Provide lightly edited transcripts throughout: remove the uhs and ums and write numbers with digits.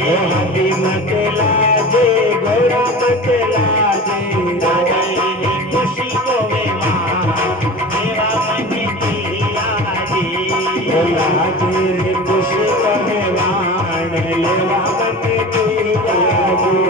हाथी मत लाजे घोड़ा मत लाजे राजा रे खुशी को वे देवा मन दिया जी लाजे रे खुशी कहे वाण लेवा मत दिया जी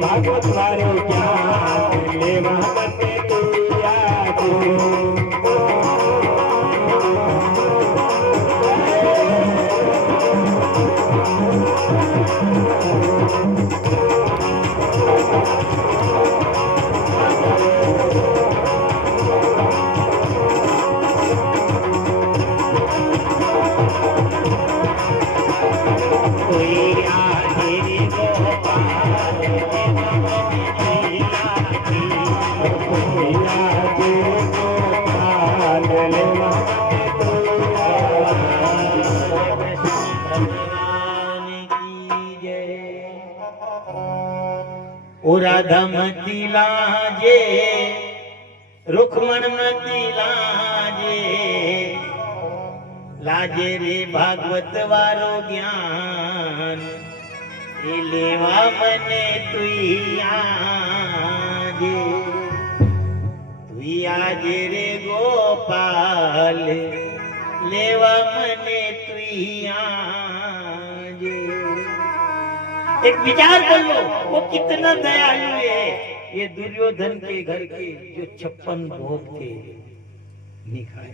भागवत वारो ज्ञान लेवा मत तू याद राधा मती लाजे रुक्मण मती लाजे लाजे रे भागवत वारो ज्ञान ए लेवा मने तुई आजे तुई आजे रे गोपाल लेवा मने तुई आजे। एक विचार कर लो वो कितना दयालु है। ये दुर्योधन के घर के जो 56 भोग थे निखाए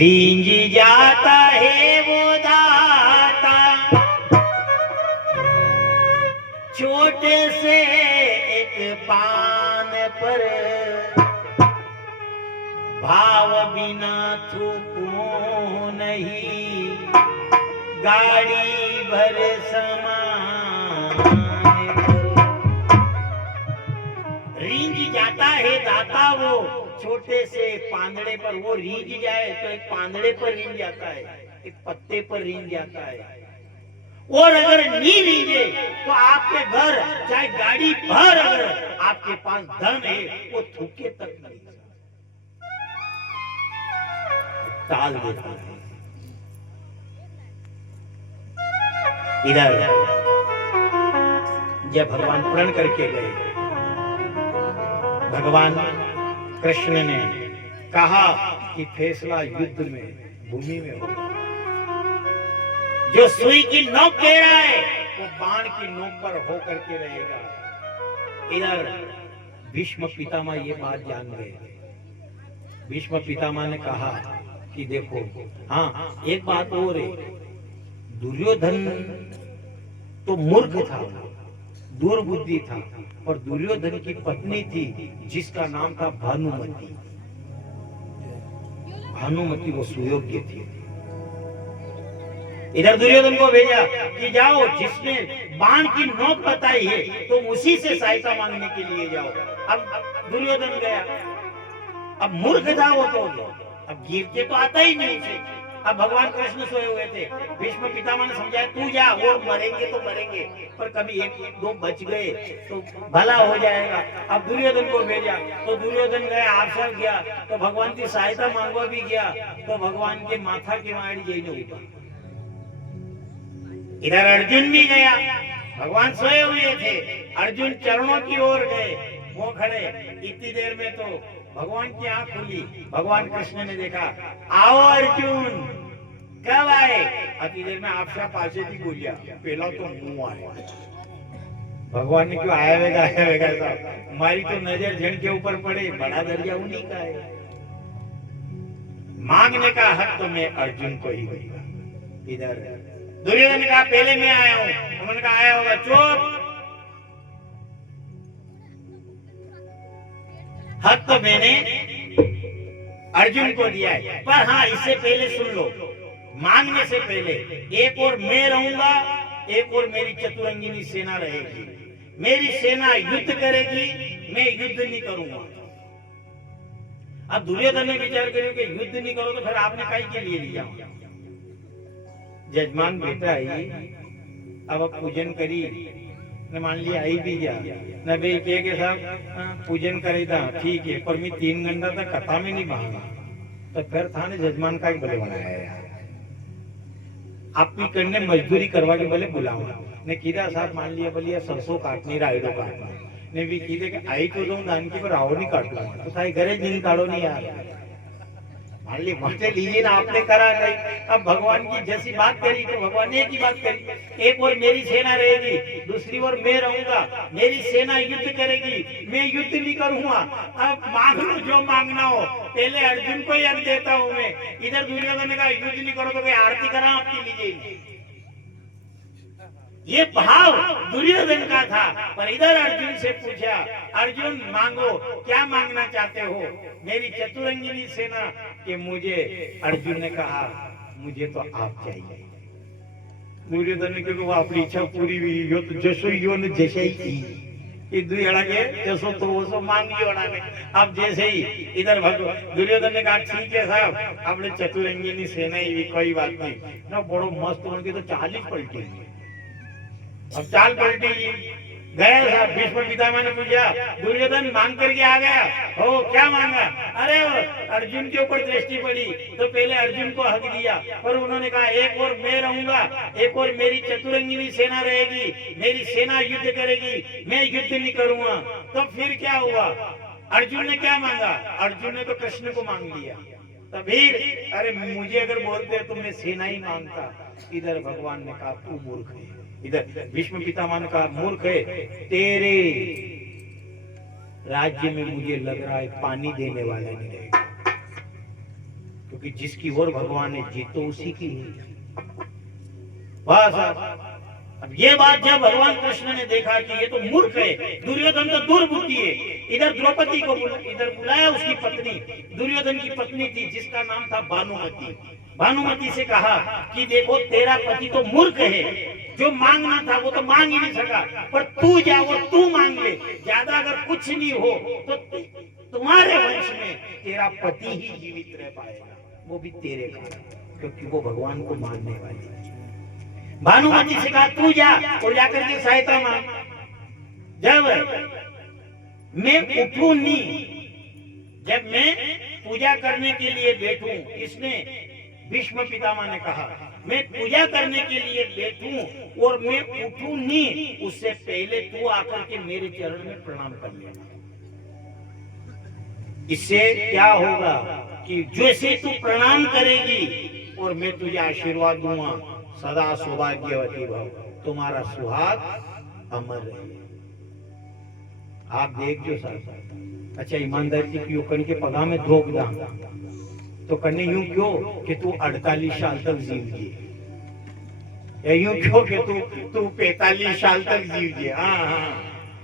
रींज जाता है वो दाता छोटे से एक पान पर भाव बिना थूको नहीं गाड़ी भर समान रींज जाता है दाता वो छोटे से पांदड़े पर वो रींज जाए तो एक पांदड़े पर रींज जाता है एक पत्ते पर रींज जाता है और अगर नहीं रींजे तो आपके घर चाहे गाड़ी भर अगर आपके पास धन है वो थूके तक नहीं टाल देता है। इधर जब भगवान प्रण करके गए भगवान कृष्ण ने कहा कि फैसला युद्ध में भूमि में होगा जो सुई की नोक कह रहा है वो बाण की नोक पर होकर के रहेगा। इधर भीष्म पितामह ये बात जान गए। भीष्म पितामह ने कहा कि देखो हाँ एक बात और है दुर्योधन तो मूर्ख था दुर्बुद्धि था और दुर्योधन की पत्नी थी जिसका नाम था भानुमति। भानुमति वो सुयोग्य थी। इधर दुर्योधन को भेजा कि जाओ जिसने बाण की नोक बताई है तुम उसी से सहायता मांगने के लिए जाओ। अब दुर्योधन गया। अब मूर्ख था वो तो अब गिर के तो आता ही नहीं उसे। अब भगवान कृष्ण सोए हुए थे। भीष्म पितामह ने समझाया तू जा और मरेंगे तो मरेंगे पर कभी एक दो बच गए तो भला हो जाएगा। अब दुर्योधन को भेजा तो दुर्योधन गया आपसा गया तो भगवान की सहायता मांगवा भी गया तो भगवान के माथा के मारी जय ने उठा। इधर अर्जुन भी गया। भगवान सोए हुए थे। अर्जुन चरणों की ओर गए वो खड़े। इतनी देर में तो भगवान की आंख खुली। भगवान कृष्ण ने देखा आओ अर्जुन कब आए। इतनी देर में आपसा पासे की बोलिया पहला तो मुंह आया। भगवान ने क्यों आया वेगा साहब हमारी तो नजर जन के ऊपर पड़े बड़ा दर्जा उन्हीं का है। मांगने का हक तो मैं अर्जुन को ही दूंगा। इधर दुर्योधन ने कहा पहले मैं आया हूं। उन्होंने कहा आया होगा चुप हक तो मैंने अर्जुन को दिया है पर हाँ इससे पहले सुन लो मांगने से पहले एक और मैं रहूंगा एक और मेरी चतुरंगिनी सेना रहेगी। मेरी सेना युद्ध करेगी मैं युद्ध नहीं करूंगा। अब दुर्योधन ने विचार करो कि युद्ध नहीं करो तो फिर आपने काहे के लिए लिया। जजमान बेटा आई अब पूजन करी ने मान लिया आई भी जा न भाई के साहब पूजन करे था ठीक है पर मैं 3 घंटा तक कथा में नहीं भागा तो फिर था ने जजमान का बोले बनाया यार आप भी करने मजदूरी करवा के बोले बुलावा ने कीधा साहब मान लिया बोलिए सरसों काटनी रायडो काटना ने भी कीधे कि आई तो जाऊं दान की पर आओ नहीं काट लो तो थाई घरे दिन काढ़ो नहीं यार मान ली मस्ते लीजिए ना आपने करा नहीं। अब भगवान की जैसी बात करी तो भगवान ने एक ही बात करी एक और मेरी सेना रहेगी दूसरी ओर मैं रहूंगा। मेरी सेना युद्ध करेगी मैं युद्ध नहीं करूंगा। अब मांग लो जो मांगना हो पहले अर्जुन को यज्ञ देता हूं मैं। इधर दुर्योधन ने कहा युद्ध नहीं करो तो कोई आरती करा आपकी लीजिए। ये भाव दुर्योधन का था पर इधर अर्जुन से पूछा अर्जुन मांगो क्या मांगना चाहते हो। मेरी चतुरंगिनी सेना के मुझे अर्जुन ने कहा मुझे तो आप चाहिए। दुर्योधन ने क्योंकि वो अपनी इच्छा पूरी हुई यो तो जसो यो ने जैसे ही की दुईड़ा के जसो तो वो सो मांगी ने। अब जैसे ही इधर दुर्योधन ने कहा ठीक है साहब अपने चतुरंगिनी सेना ही कोई बात नहीं ना बड़ो मस्त उनकी तो 40 पलटी। अब चाल पलटी गया भीष्म पितामह ने पूछा दुर्योधन मांग करके आ गया हो क्या मांगा। अरे अर्जुन के ऊपर दृष्टि पड़ी तो पहले अर्जुन को हक दिया पर उन्होंने कहा एक और मैं रहूंगा एक और मेरी चतुरंगिनी सेना रहेगी मेरी सेना युद्ध करेगी मैं युद्ध नहीं करूंगा। तो फिर क्या हुआ अर्जुन ने क्या मांगा। अर्जुन ने तो कृष्ण को मांग लिया। तभी अरे मुझे अगर बोलते तो मैं सेना ही मांगता। इधर भगवान ने कहा तू मूर्ख है। इधर भीष्म पितामह ने कहा मूर्ख है तेरे राज्य में मुझे लग रहा है पानी देने वाला नहीं रहेगा क्योंकि जिसकी ओर भगवान ने जीत तो उसी की बस। अब ये बात जब भगवान कृष्ण ने देखा कि ये तो मूर्ख है दुर्योधन तो दुर्बुद्धि है इधर द्रौपदी को इधर बुलाया, उसकी पत्नी दुर्योधन की पत्नी थी जिसका नाम था भानुमति। भानुमति से कहा कि देखो तेरा पति तो मूर्ख है, जो मांगना था वो तो मांग ही नहीं सका, पर तू जा वो तू मांग ले, ज्यादा अगर कुछ नहीं हो तो तुम्हारे वंश में तेरा पति ही जीवित रह पाएगा, वो भी तेरे कारण, क्योंकि वो भगवान को मानने वाली है। भानुमति से कहा तू जा और जाकर के सहायता मांग। जब मैं उठूं नहीं, जब मैं पूजा करने के लिए बैठूं, इसने भीष्म पितामह ने कहा मैं पूजा करने के लिए बैठूं और मैं उठूं नहीं, उससे पहले तू आकर के मेरे चरण में प्रणाम कर लेना। इससे क्या होगा कि जैसे तू प्रणाम करेगी और मैं तुझे आशीर्वाद दूंगा, सदा सौभाग्यवती भव, तुम्हारा सुहाग अमर रहे। आप देख जो साहब, अच्छा ईमानदारी क्यों कन के पगा में धोख दा तो करने यूं क्यों कि तू 48 साल तक जीव जिए, यूं क्यों कि तू 45 साल तक जीव जिए। हाँ हाँ,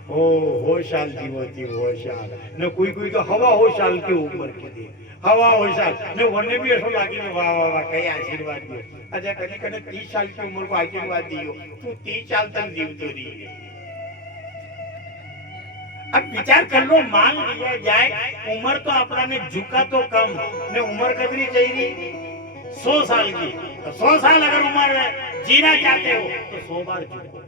हो साल जीवती हो साल न कोई तो हवा हो साल के ऊपर के दे, हवा हो साल ने वने भी ऐसा लागे वाह वाह वाह कई आशीर्वाद दियो। अच्छा कने कने 30 साल की उम्र को आशीर्वाद दियो, तू 30 साल तक जीव तो रही है। अब विचार कर लो, मान लिया जाए उम्र तो अपना ने झुका तो कम ने उम्र कतरी चाहिए 100 साल की, तो 100 साल अगर उम्र जीना चाहते हो तो 100 बार झुको,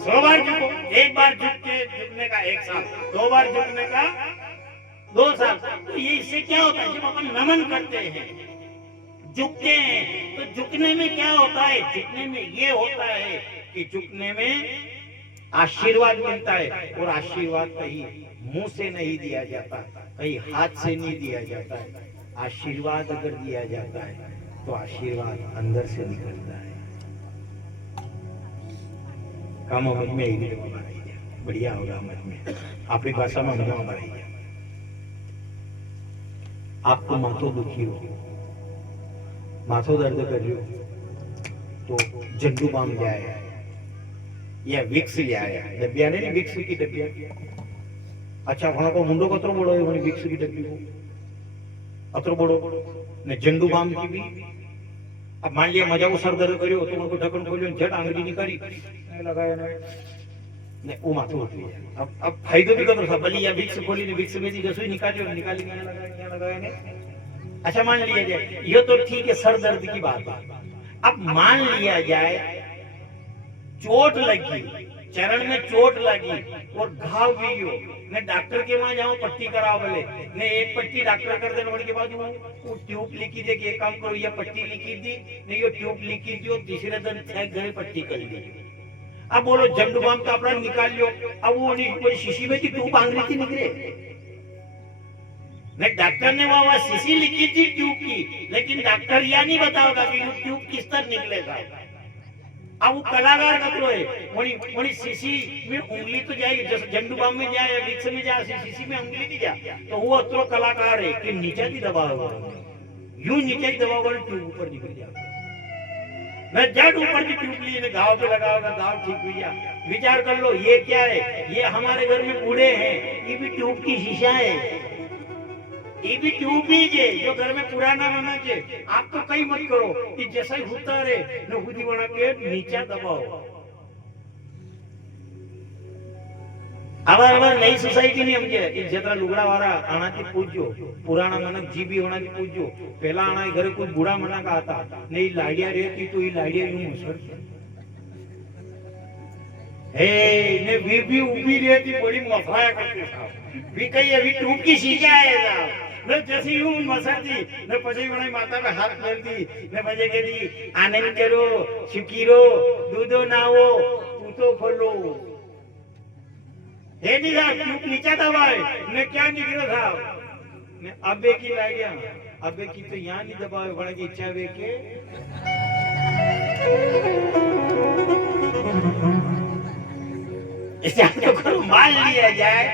100 बार झुको। एक बार झुकने का 1 साल, 2 बार झुकने का 2 साल। तो ये इससे क्या होता है, जब अपन नमन करते हैं, झुकते हैं, तो झुकने में क्या होता है, झुकने में ये होता है कि झुकने में आशीर्वाद मिलता है, और आशीर्वाद कहीं मुंह से नहीं दिया जाता, कहीं हाथ से नहीं दिया जाता है। आशीर्वाद अगर दिया जाता है तो आशीर्वाद अंदर से निकलता है। काम समझ में ही बढ़िया होगा, समझ में आपकी भाषा में मजा बढ़ाइए। आपको माथो दुखी हो, माथो दर्द कर रही हो तो जड्डू बाम जाए या विक्स लिया डब्बिया नहीं, विक्स की डब्बिया। अच्छा वहां को मुंडो कतरो बड़ो है, विक्स की डब्बी को अतरो बड़ो ने जंडू बाम की भी। अब मान लिया मजा वो सर दर्द करियो तो उनको ढक्कन खोलियो, झट आंगली निकाली लगाया ने वो माथो उठी। अब फायदो भी करो सब बली या विक्स खोली ने विक्स में दी रसोई निकालियो, निकाली क्या लगाया ने। अच्छा मान लिया जाए ये तो ठीक है, सर दर्द की बात है। अब मान लिया जाए चोट लगी, चरण में चोट लगी और घाव भी हो, ने डॉक्टर के वहां जाओ पट्टी कराओ बोले, ने एक पट्टी डॉक्टर कर देने के बाद वो ट्यूब लिखी दे कि एक काम करो, ये पट्टी लिखी दी नहीं, ये ट्यूब लिखी दी, तीसरे दिन घरे पट्टी कर दी। अब बोलो जंडू बाम का अपना निकाल लो, अब वो कोई शीशी में की ट्यूब आंगली थी निकले, नहीं डॉक्टर ने वहां शीशी लिखी थी ट्यूब की, लेकिन डॉक्टर यह नहीं बताओगा कि ये ट्यूब किस तरह निकलेगा। अब वो कलाकार कतरो है, वही शीशी में उंगली तो जाएगी, जैसे जंडू बाम में जाए या विक्स में जाए, शीशी में उंगली नहीं जा, तो वो अतरो कलाकार है कि नीचे की दबाओ, यूं नीचे की दबाओ ट्यूब ऊपर निकल जाएगा। मैं जड़ ऊपर की ट्यूब ली ने घाव पे लगाओगा, घाव ठीक हुई जा। विचार कर लो ये क्या है, ये हमारे घर में बूढ़े हैं, ये भी ट्यूब की शीशा है, ये भी ट्यूब ही है जो घर में पुराना बना के। आप तो कहीं मत करो कि जैसा ही होता रहे न खुदी बना के नीचे दबाओ। आवार नई सोसाइटी नहीं समझे, जरा लुगड़ा वाला आना थी पूछो, पुराना मनक जी भी होना थी पूछो। पहला आना घरे कोई बुढ़ा मना का आता नहीं, लाड़िया रहती तो ये लाड़िया यूं मुसर ने भी उभी रहती, बड़ी मफाया करते साहब भी कही अभी ट्यूब की शीशा है न जैसी यूं मसरती न पछी बनाई माता में हाथ मेल दी न बजे के दी आनंद करो शुकीरो दूधो नाओ पूतो खोलो। हे नहीं साहब ट्यूब नीचा दबाए ने क्या निकलो साहब ने अबे की लाइडिया, अबे की तो यहाँ नहीं दबाए बड़ा की इच्छा वे के इसे आपको करो मान लिया जाए।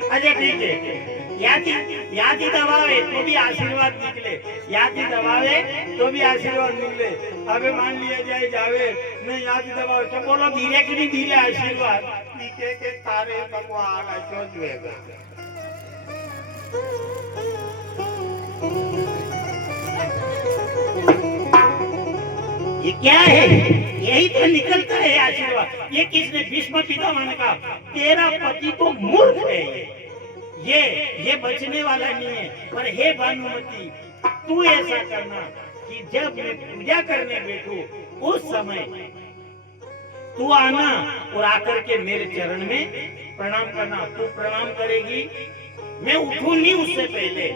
अच्छा ठीक है, याद ही दबावे तो भी आशीर्वाद निकले, याद ही दबावे तो भी आशीर्वाद निकले। अबे मान लिया जाए जावे नहीं याद ही दबावे, क्या बोलो धीरे की नहीं धीरे आशीर्वाद पत्नी के तारे भगवान अशो जुएगा। ये क्या है? यही तो निकलता है आशीर्वाद। ये किसने? भीष्म पितामह ने कहा तेरा पति तो मूर्ख है, ये बचने वाला नहीं है। पर हे भानुमति, तू ऐसा करना कि जब मैं पूजा करने बैठूं उस समय तू आना और आकर के मेरे चरण में प्रणाम करना। तू प्रणाम करेगी, मैं उठूं नहीं उससे पहले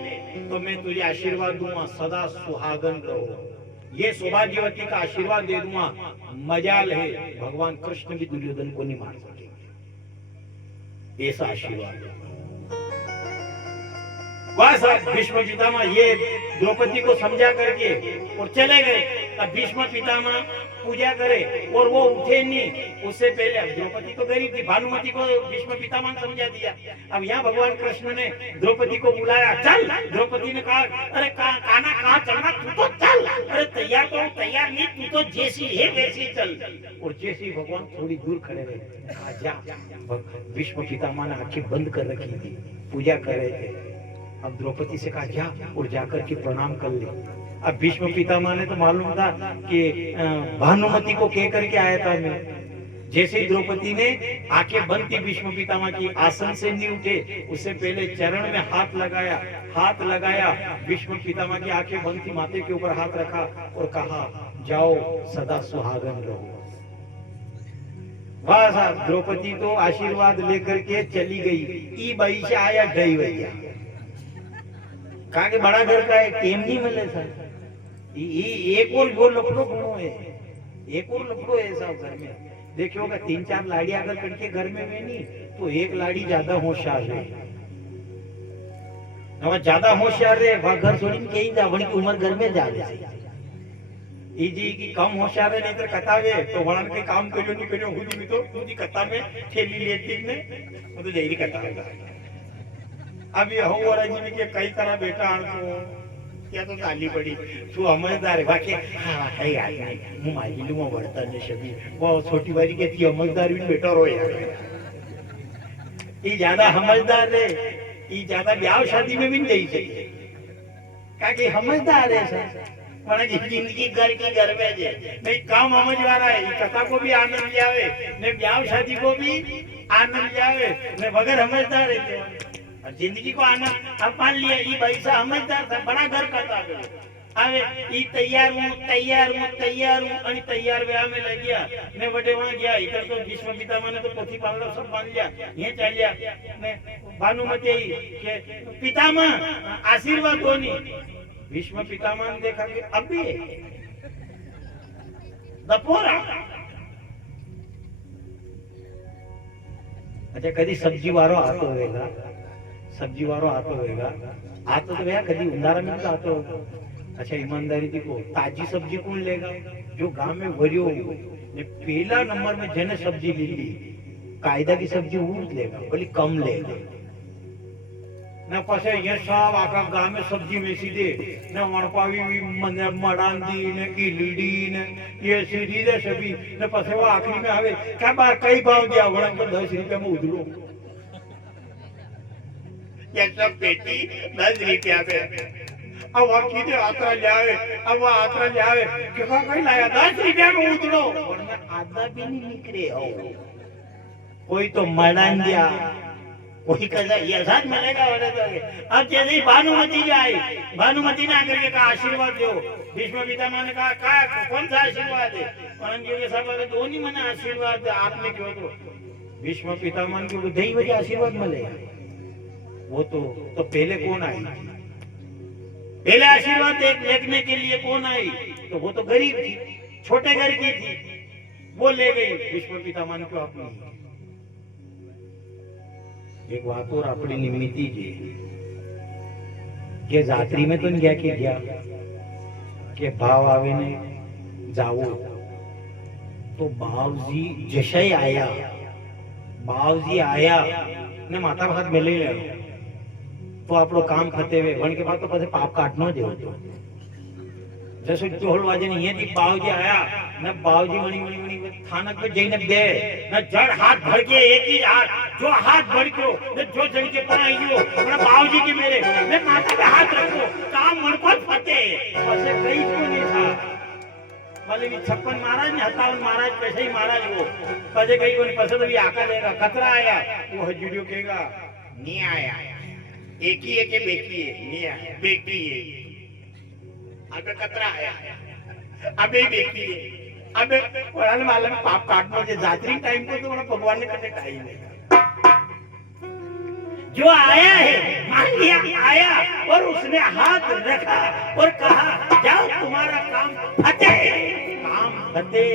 तो मैं तुझे आशीर्वाद दूंगा, सदा सुहागन रहो। ये सौभाग्यवती का आशीर्वाद दे दूंगा। मजाल है भगवान कृष्ण भी दुर्योधन को नहीं मार सके, ऐसा आशीर्वाद। बस भीष्म पितामह ये द्रौपदी को समझा करके और चले गए। अब भीष्म पितामह पूजा करे और वो उठे नहीं उससे पहले। अब द्रौपदी तो गरीब थी, भानुमति को भीष्म पितामह समझा दिया। अब यहाँ भगवान कृष्ण ने द्रौपदी को बुलाया, चल। द्रौपदी ने कहा अरे काना कहाँ चलना, तू तो चल। अरे तैयार तो तैयार नहीं, तू तो जैसी है वैसी चल। और जैसे ही भगवान थोड़ी दूर खड़े रहे, जा। भीष्म पितामह ने आंखें बंद कर रखी थी, पूजा कर रहे थे। अब द्रौपदी से कहा जा और जाकर के प्रणाम कर ले। अब भीष्म पितामह ने तो मालूम था कि भानुमति को कह करके आया था मैं। जैसे ही द्रौपदी ने आंखें बंद की भीष्म पितामह की, आसन से नहीं उठे उससे पहले चरण में हाथ लगाया। भीष्म पितामह की आंखें बंद थी, माथे के ऊपर हाथ रखा और कहा जाओ सदा सुहागन रहो। बस द्रौपदी तो आशीर्वाद लेकर के चली गई। ई बई से आया गई भैया, कहा कि बड़ा घर का है, टेम नहीं मिले सर। एक और वो लफड़ो गुणों है, एक और लफड़ो है सब घर में। देखियो 3-4 लाड़ी अगर करके घर में नहीं तो एक लाड़ी ज्यादा होशियार है। ज्यादा होशियार है वह घर छोड़ी के ही जावण की उम्र घर में जा रही जी की कम होशियार है। नहीं तो कतावे तो वण के काम करियो नहीं करियो खुद भी तो खुद कथा में थैली लेती ने वो तो जैरी कथा। अब ये हो रहा जी के कई तरह बेटा आनको क्या तो ताली पड़ी तू समझदार है बाकी हाँ कई याद नहीं मुँह माजी लूँ बढ़ता नहीं शबी वो छोटी बारी के थी समझदार भी बेटा रो यार। ये ज्यादा समझदार है, ये ज्यादा ब्याह शादी में भी नहीं चाहिए क्या समझदार है सर। પણ जिंदगी घर की घर में जे नहीं काम समझवाना है। कथा को भी आनंद जावे ने ब्याह शादी को भी आनंद जावे ने वगैर समझदार है जिंदगी को आनंद। अब मान लिया ये पैसा समझदार था, बड़ा घर करता હવે ઈ તૈયાર હું અને તૈયાર વ્યા में लग गया ने बड़े वहां गया। इधर तो भीष्म पितामह ने तो पोथी पावड़ा सब बांध लिया, ये चलिया ने भानुमति के पितामह आशीर्वाद होनी। भीष्म पितामह ने देखा कि अभी दपोरा अच्छा कदी सब्जी वारो आतो होगा, सब्जी वारो आतो होगा आतो तो भैया कदी उंधारा में तो आतो होगा। अच्छा ईमानदारी देखो ताजी सब्जी कौन लेगा जो गांव में भरियो ने पहला नंबर में जने सब्जी ली कायदा की सब्जी वो लेगा बोली कम लेगा ना पासे ये सब आका गांव में सब्जी में सीधे ना वणपावी मड़ान दी ने कीलड़ी ने ये सीधी दे सभी ने पासे वो आखिरी में आवे क्या बार कई भाव दिया वणन को 10 रुपया में उधरो ये सब पेटी 10 रुपया पे अब वो कीधे आतरा लावे अब वो आतरा लावे क्या कोई लाया 10 रुपया में उधरो वरना आधा भी नहीं निकले हो कोई तो मड़ान दिया कोई कैसा ये साथ मिलेगा वाले तो अब जैसे भानुमति आई भानुमति ने आकर के कहा आशीर्वाद दो। भीष्म पितामह ने कहा कौन सा आशीर्वाद है परंतु के सब वाले दोनों मैंने आशीर्वाद आपने क्यों तो भीष्म पितामह को दही वजह आशीर्वाद मिलेगा वो तो पहले कौन आई पहले आशीर्वाद देखने के लिए कौन आई तो वो तो गरीब थी छोटे घर की थी वो ले गई भीष्म पितामह को अपनी। एक बात और अपनी निमित्ती जी के जात्री में तो नहीं गया कि गया के भाव आवे ने जाओ तो बावजी जशय आया बावजी आया ने माता भात मिले तो आप लोग काम खते हुए वन के बाद तो पाप काटना जो जैसे ढोल वाजे ने ये थी बावजी आया न बावजी मणि मणि मणि थानक पे जઈને दे न जड़ हाथ भर के एक ही हाथ जो हाथ भर को न जो जड़ के पड़ाइयो न बावजी के मेरे न माथा पे हाथ रखो काम मनपत फटे ऐसे कई को नहीं था भले भी 56 महाराज ने 57 महाराज कैसे ही महाराज वो पजे कई को पसंद भी आका देगा कतरा आया वो हजूरियो कहेगा नहीं आया एक ही है के बेकी है नहीं आया बेकी है अबे कतरा आया अबे बेकी है अबे वळाने मालम पाप काटनो जे जात्री टाइम को तो मला भगवान ने कने टाइम है जो आया है मान लिया आया और उसने हाथ रखा और कहा जाओ तुम्हारा काम फटे काम फटे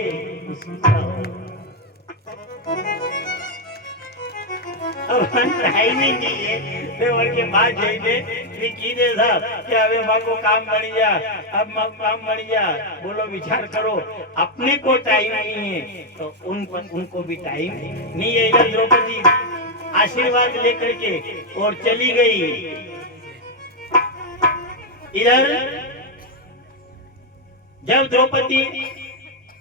अब टाइमिंग नहीं है मैं और के बाद जाइए मैं की दे साहब कि હવે માકો કામ મળી जा अब माको काम मળી जा बोलो विचार करो अपने को टाइम नहीं है तो उनको भी टाइम नहीं है इधर द्रौपदी आशीर्वाद लेकर के और चली गई इधर जब द्रौपदी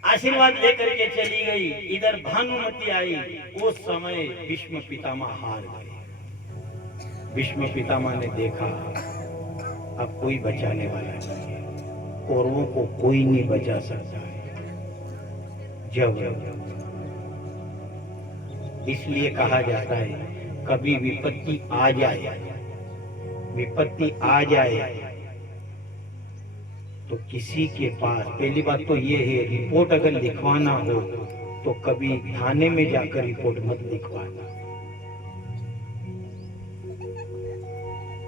आशीर्वाद लेकर के चली गई इधर भानुमति आई उस समय भीष्म पितामह हार गए भीष्म पितामह ने देखा अब कोई बचाने वाला नहीं है कौरवों को कोई नहीं बचा सकता है जब इसलिए कहा जाता है कभी विपत्ति आ जाए तो किसी के पास पहली बात तो ये है रिपोर्ट अगर लिखवाना हो तो कभी थाने में जाकर रिपोर्ट मत लिखवाना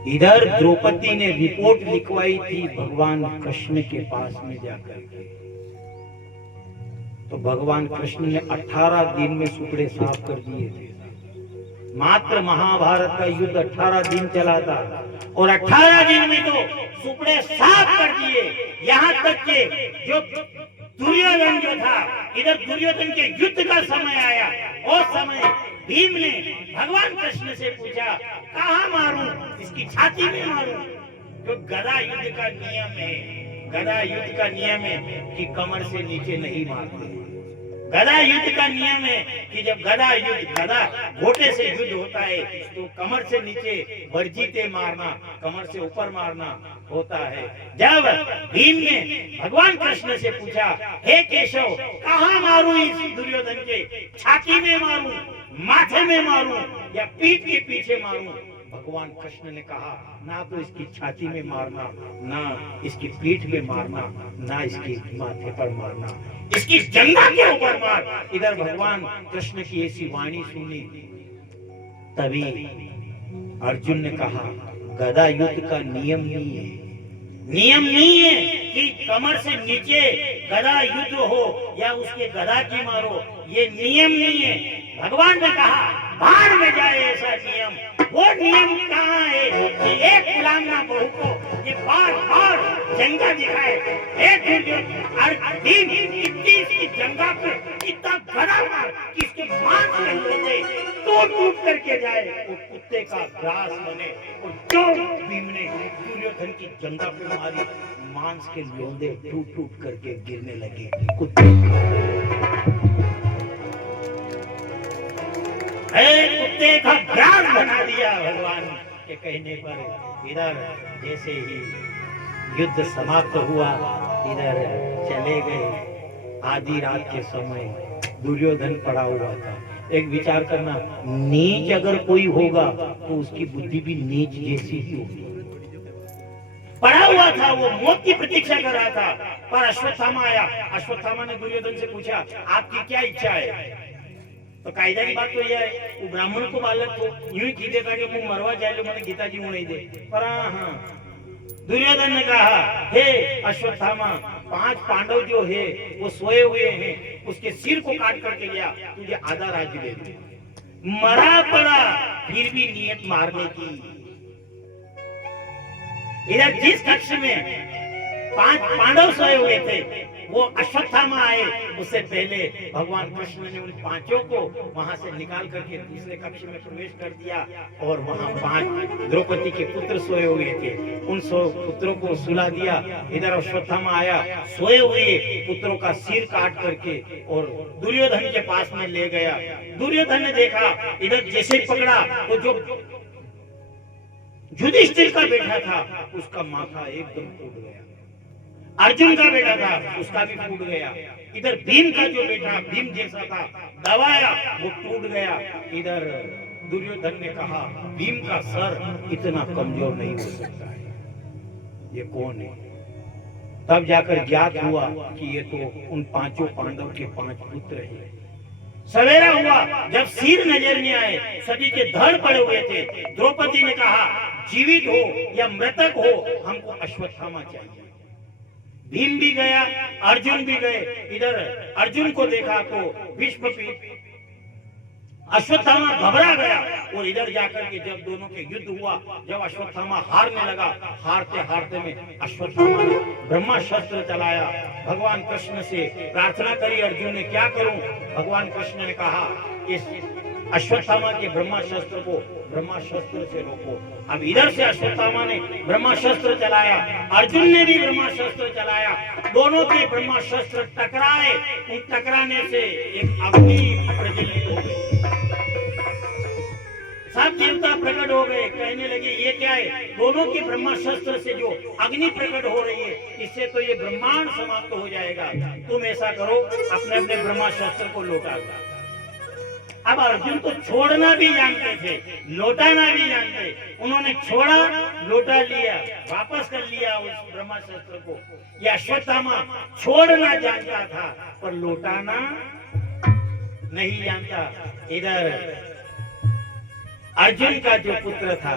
इधर द्रौपदी ने रिपोर्ट लिखवाई थी भगवान कृष्ण के पास में जाकर के तो भगवान कृष्ण ने 18 दिन में सुपड़े साफ कर दिए थे मात्र महाभारत का युद्ध 18 दिन चला था और 18 दिन में तो सुपड़े साफ कर दिए यहाँ तक के जो दुर्योधन जो था इधर दुर्योधन के युद्ध का समय आया और समय भीम ने भगवान कृष्ण से पूछा कहाँ मारूं इसकी छाती में मारूं जो गदा युद्ध का नियम है गदा युद्ध का नियम है कि कमर से नीचे नहीं मारते गदा युद्ध का नियम है कि जब गदा युद्ध गदा घोटे से युद्ध होता है तो कमर से नीचे वर्जिते मारना कमर से ऊपर मारना होता है जब भीम ने भगवान कृष्ण से पूछा हे केशव कहाँ मारूं इस दुर्योधन के छाती में मारूं माथे में मारूं या पीठ के पीछे मारूं भगवान कृष्ण ने कहा ना तो इसकी छाती में मारना ना इसकी पीठ में मारना ना इसके माथे पर मारना इसकी जंघा के ऊपर मार इधर भगवान कृष्ण की ऐसी वाणी सुनी तभी अर्जुन ने कहा गदा युद्ध का नियम नहीं है कि कमर से नीचे गदा युद्ध हो या उसके गदा की मारो ये नियम नहीं है भगवान ने कहा बाहर में जाए ऐसा नियम वो नियम कहाँ है कि एक गुलामना बहू को ये बार बार जंगा दिखाए दिन इतनी इसकी जंगा पर इतना गड़ा मार कि इसके मांस के लोंदे टूट करके जाए वो कुत्ते का ग्रास बने और जो भीम ने दुर्योधन की जंगा पे मारी मांस के लोंदे टूट करके गिरने लगे कुत्ते का ग्रास बना दिया भगवान के कहने पर इधर जैसे ही युद्ध समाप्त हुआ इधर चले गए आधी रात के समय दुर्योधन पड़ा हुआ था एक विचार करना नीच अगर कोई होगा तो उसकी बुद्धि भी नीच जैसी ही होगी पड़ा हुआ था वो मौत की प्रतीक्षा कर रहा था पर अश्वत्थामा आया अश्वत्थामा ने दुर्योधन से पूछा आपकी क्या इच्छा है तो कायदा की बात तो यह है वो ब्राह्मण को बालक को यूं ही की देता कि मुझे मरवा जाए मैंने गीता जी नहीं दे पर हाँ दुर्योधन ने कहा हे अश्वत्थामा 5 पांडव जो है वो सोए हुए हैं उसके सिर को काट करके लिया तुझे आधा राज्य दे दूं मरा पड़ा फिर भी नियत मारने की इधर जिस कक्ष में 5 पांडव सोए हुए थे वो अश्वत्थामा आए उससे पहले भगवान कृष्ण ने उन पांचों को वहां से निकाल करके दूसरे कक्ष में प्रवेश कर दिया और वहां 5 द्रौपदी के पुत्र सोए हुए थे, उन 100 पुत्रों को सुला दिया। इधर अश्वत्थामा आया, सोए हुए पुत्रों का सिर काट करके और दुर्योधन के पास में ले गया। दुर्योधन ने देखा, इधर जैसे ही पकड़ा तो जो युधिष्ठिर का बेटा था उसका माथा एकदम टूट गया, अर्जुन का बेटा था उसका भी टूट गया, इधर भीम का जो बेटा भीम जैसा था दबाया वो टूट गया। इधर दुर्योधन ने कहा भीम का सर इतना कमजोर नहीं हो सकता है, ये कौन है? तब जाकर ज्ञात हुआ कि ये तो उन पांचों पांडव के 5 पुत्र हैं। सवेरा हुआ, जब सिर नजर नहीं आए, सभी के धड़ पड़े हुए थे। द्रौपदी ने कहा जीवित हो या मृतक हो हमको अश्वत्थामा चाहिए। भीम भी गया, अर्जुन भी गए। इधर अर्जुन को देखा तो भीष्म अश्वत्थामा घबरा गया और इधर जाकर के जब दोनों के युद्ध हुआ, जब अश्वत्थामा हारने लगा, हारते हारते में अश्वत्थामा ने ब्रह्मास्त्र चलाया। भगवान कृष्ण से प्रार्थना करी अर्जुन ने, क्या करूं? भगवान कृष्ण ने कहा इस अश्वत्थामा के ब्रह्मास्त्र को ब्रह्मास्त्र से रोको। अब इधर से अश्वत्थामा ने ब्रह्मास्त्र चलाया, अर्जुन ने भी ब्रह्मास्त्र चलाया, दोनों के ब्रह्मास्त्र टकराए। उन टकराने से एक अग्नि प्रज्वलित हो गई, सब देवता प्रकट हो गए, कहने लगे ये क्या है? दोनों की ब्रह्मास्त्र से जो अग्नि प्रकट हो रही है, इससे तो ये ब्रह्मांड समाप्त हो जाएगा। तुम ऐसा करो, अपने अपने ब्रह्मास्त्र को लौटा दो। अब अर्जुन तो छोड़ना भी जानते थे, लौटाना भी जानते। उन्होंने छोड़ा, लौटा लिया, वापस कर लिया उस ब्रह्मास्त्र को। यह अश्वत्थामा छोड़ना जानता था पर लौटाना नहीं जानता। इधर अर्जुन का जो पुत्र था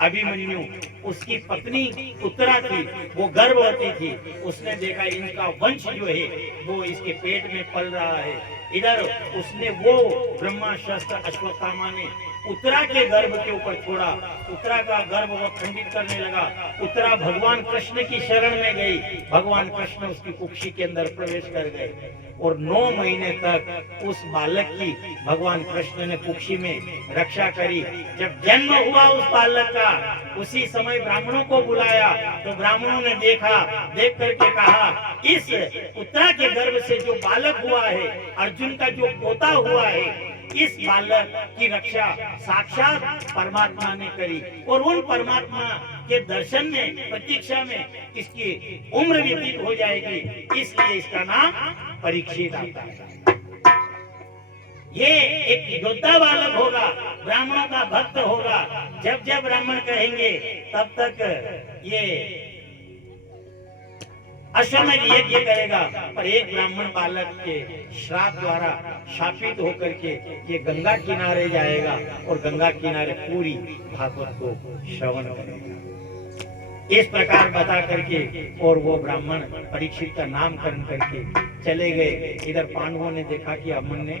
अभिमन्यु, उसकी पत्नी उत्तरा थी, वो गर्भवती थी। उसने देखा इनका वंश जो है वो इसके पेट में पल रहा है। इधर उसने वो ब्रह्मास्त्र अश्वत्थामा ने उत्तरा के गर्भ के ऊपर छोड़ा। उत्तरा का गर्भ वो खंडित करने लगा। उत्तरा भगवान कृष्ण की शरण में गई, भगवान कृष्ण उसकी कुक्षी के अंदर प्रवेश कर गए और 9 महीने तक उस बालक की भगवान कृष्ण ने कुक्षी में रक्षा करी। जब जन्म हुआ उस बालक का, उसी समय ब्राह्मणों को बुलाया तो ब्राह्मणों ने देखा, देख करके कहा इस उत्तरा के गर्भ से जो बालक हुआ है, अर्जुन का जो पोता हुआ है, इस बालक की रक्षा साक्षात परमात्मा ने करी और उन परमात्मा के दर्शन में, प्रतीक्षा में इसकी उम्र व्यतीत हो जाएगी, इसलिए इसका नाम परीक्षित आता है। ये एक योद्धा बालक होगा, ब्राह्मणों का भक्त होगा। जब जब ब्राह्मण कहेंगे तब तक ये अश्वमेध यज्ञ करेगा। पर एक ब्राह्मण बालक के श्राप द्वारा शापित होकर के ये गंगा किनारे जाएगा और गंगा किनारे पूरी भागवत को श्रवण करेगा। इस प्रकार बता करके और वो ब्राह्मण परीक्षित का नामकरण करके चले गए। इधर पांडवों ने देखा कि अमन ने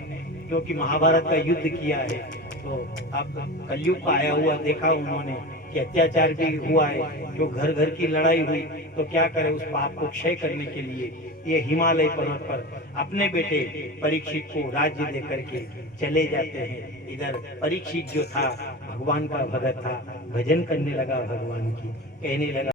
क्योंकि महाभारत का युद्ध किया है, तो अब कलयुग का आया हुआ देखा उन्होंने कि अत्याचार भी हुआ है, जो घर घर की लड़ाई हुई, तो क्या करे उस पाप को क्षय करने के लिए ये हिमालय पर्वत पर अपने बेटे परीक्षित को राज्य दे करके चले जाते हैं। इधर परीक्षित जो था भगवान का भगत था, भजन करने लगा भगवान की, कहने लगा